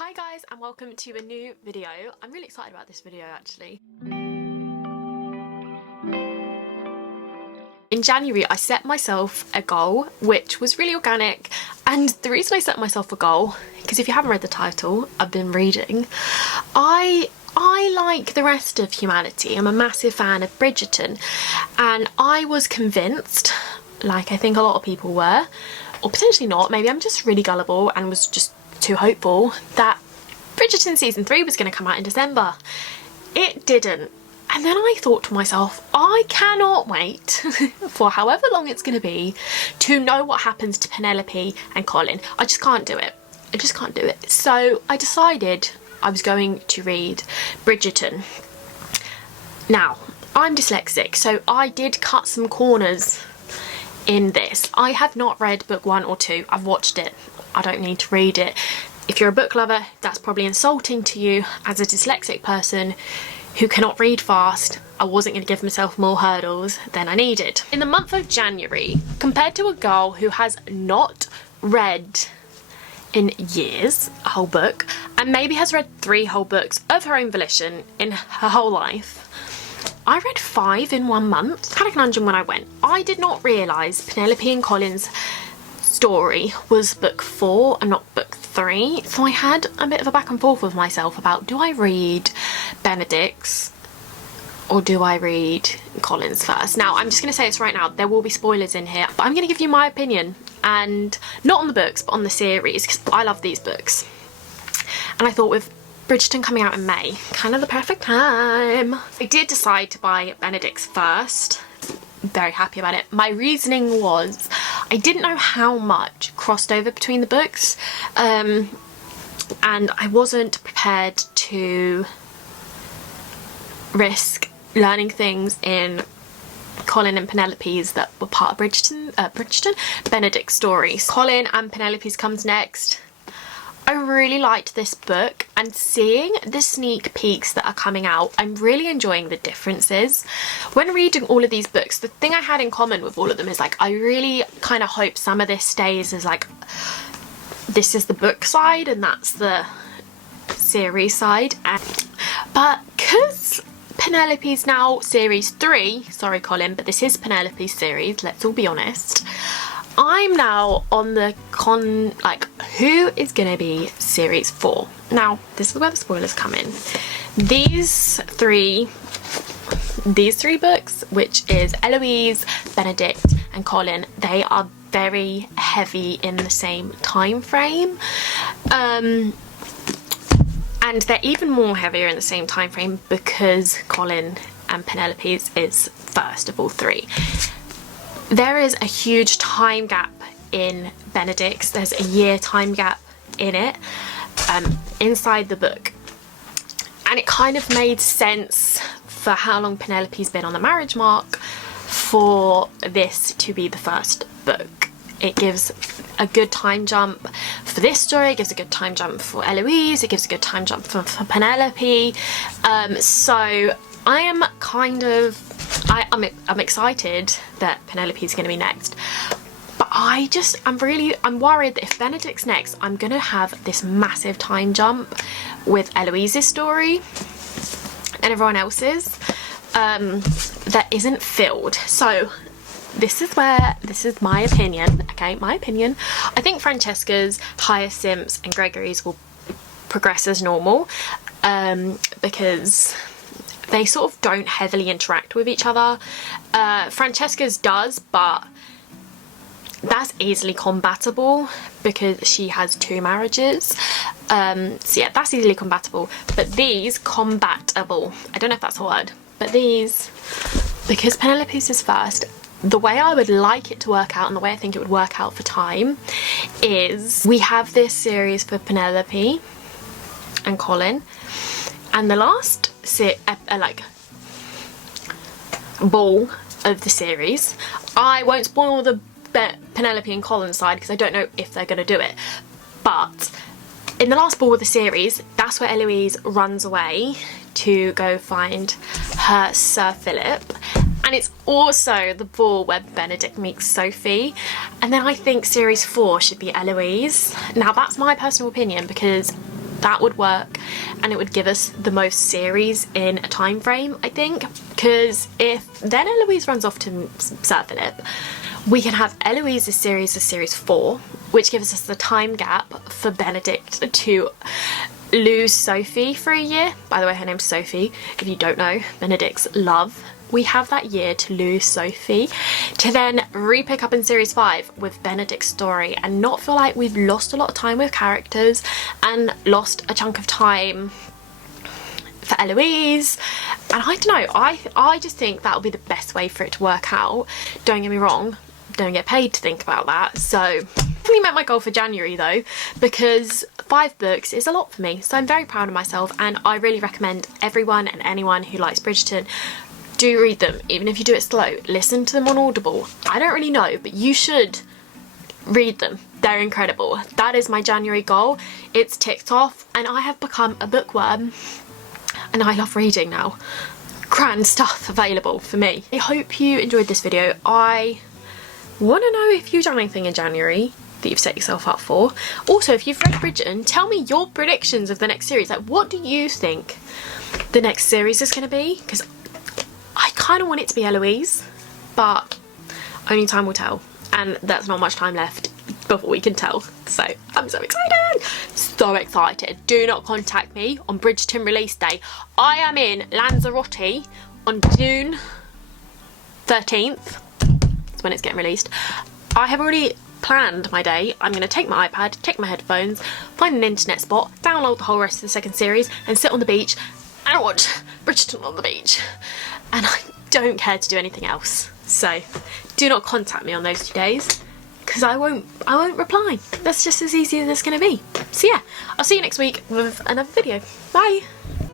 Hi guys, and welcome to a new video. I'm really excited about this video actually. In January I set myself a goal which was really organic, and the reason I set myself a goal, because if you haven't read the title, I've been reading. I like the rest of humanity. I'm a massive fan of Bridgerton, and I was convinced, like I think a lot of people were, or potentially not, maybe I'm just really gullible and was just too hopeful, that Bridgerton season 3 was going to come out in December. It didn't. And then I thought to myself, I cannot wait for however long it's going to be to know what happens to Penelope and Colin. I just can't do it. I just can't do it. So I decided I was going to read Bridgerton. Now, I'm dyslexic, so I did cut some corners in this. I have not read book 1 or 2. I've watched it. I don't need to read it. If you're a book lover, that's probably insulting to you. As a dyslexic person who cannot read fast, I wasn't going to give myself more hurdles than I needed. In the month of January, compared to a girl who has not read in years a whole book, and maybe has read 3 whole books of her own volition in her whole life, I read 5 in 1 month. I had a conundrum when I went. I did not realise Penelope and Colin's story was book 4 and not book 3, so I had a bit of a back and forth with myself about, do I read Benedict's or do I read Colin's first? Now I'm just going to say this right now, there will be spoilers in here, but I'm going to give you my opinion, and not on the books but on the series, because I love these books. And I thought with Bridgerton coming out in May, kind of the perfect time. I did decide to buy Benedict's first. Very happy about it. My reasoning was I didn't know how much crossed over between the books, and I wasn't prepared to risk learning things in Colin and Penelope's that were part of Bridgerton, Benedict's stories. Colin and Penelope's comes next. I really liked this book, and seeing the sneak peeks that are coming out, I'm really enjoying the differences. When reading all of these books, the thing I had in common with all of them is like, I really kind of hope some of this stays as like, this is the book side and that's the series side. But because Penelope's now series 3, sorry Colin, but this is Penelope's series, let's all be honest, I'm now on the who is going to be series 4? Now, this is where the spoilers come in. These three books, which is Eloise, Benedict and Colin, they are very heavy in the same time frame. And they're even more heavier in the same time frame because Colin and Penelope's is first of all 3. There is a huge time gap in Benedict's. There's a year time gap in it, inside the book. And it kind of made sense for how long Penelope's been on the marriage mark for this to be the first book. It gives a good time jump for this story, it gives a good time jump for Eloise, it gives a good time jump for Penelope. So I am kind of, I'm excited that Penelope's going to be next, but I'm worried that if Benedict's next, I'm going to have this massive time jump with Eloise's story and everyone else's that isn't filled. So this is my opinion, okay, my opinion. I think Francesca's, Hyacinth's and Gregory's will progress as normal, because they sort of don't heavily interact with each other. Francesca's does, but that's easily combatable because she has 2 marriages. So yeah, that's easily combatable. But these, combatable, I don't know if that's a word, but these, because Penelope's is first, the way I would like it to work out and the way I think it would work out for time is we have this series for Penelope and Colin, and the last ball of the series, I won't spoil the Penelope and Colin side because I don't know if they're going to do it, but in the last ball of the series, that's where Eloise runs away to go find her Sir Philip, and it's also the ball where Benedict meets Sophie. And then I think series 4 should be Eloise. Now that's my personal opinion because That would work, and it would give us the most series in a time frame, I think, because if then Eloise runs off to Sir Philip, we can have Eloise's series as series 4, which gives us the time gap for Benedict to lose Sophie for a year. By the way, her name's Sophie, if you don't know, Benedict's love. We have that year to lose Sophie, to then re-pick up in series 5 with Benedict's story and not feel like we've lost a lot of time with characters and lost a chunk of time for Eloise. And I don't know, I just think that'll be the best way for it to work out. Don't get me wrong, don't get paid to think about that. So definitely met my goal for January though, because 5 books is a lot for me. So I'm very proud of myself, and I really recommend everyone and anyone who likes Bridgerton, do read them, even if you do it slow. Listen to them on Audible. I don't really know, but you should read them. They're incredible. That is my January goal. It's ticked off, and I have become a bookworm, and I love reading now. Grand stuff available for me. I hope you enjoyed this video. I want to know if you've done anything in January that you've set yourself up for. Also, if you've read Bridgerton, tell me your predictions of the next series. Like, what do you think the next series is going to be? Because I kind of want it to be Eloise, but only time will tell, and that's not much time left before we can tell. So I'm so excited, so excited. Do not contact me on Bridgerton release day. I am in Lanzarote on June 13th. That's when it's getting released. I have already planned my day. I'm going to take my iPad, take my headphones, find an internet spot, download the whole rest of the second series, and sit on the beach and watch Bridgerton on the beach. And I don't care to do anything else. So do not contact me on those 2 days, because I won't reply. That's just as easy as it's going to be. So yeah, I'll see you next week with another video. Bye.